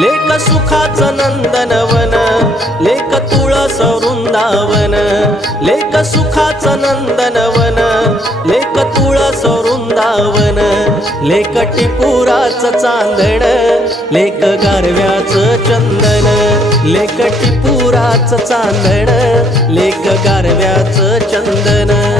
लेक सुखाचं नंदनवन, लेक तुळस वृंदावन, लेक सुखाचं नंदनवन, लेक तुळस वृंदावन, लेक टिपुराचं चांदण, लेक गारव्याचं चंदन, लेक टिपुराचं चांदण, लेक गारव्याचं चंदन।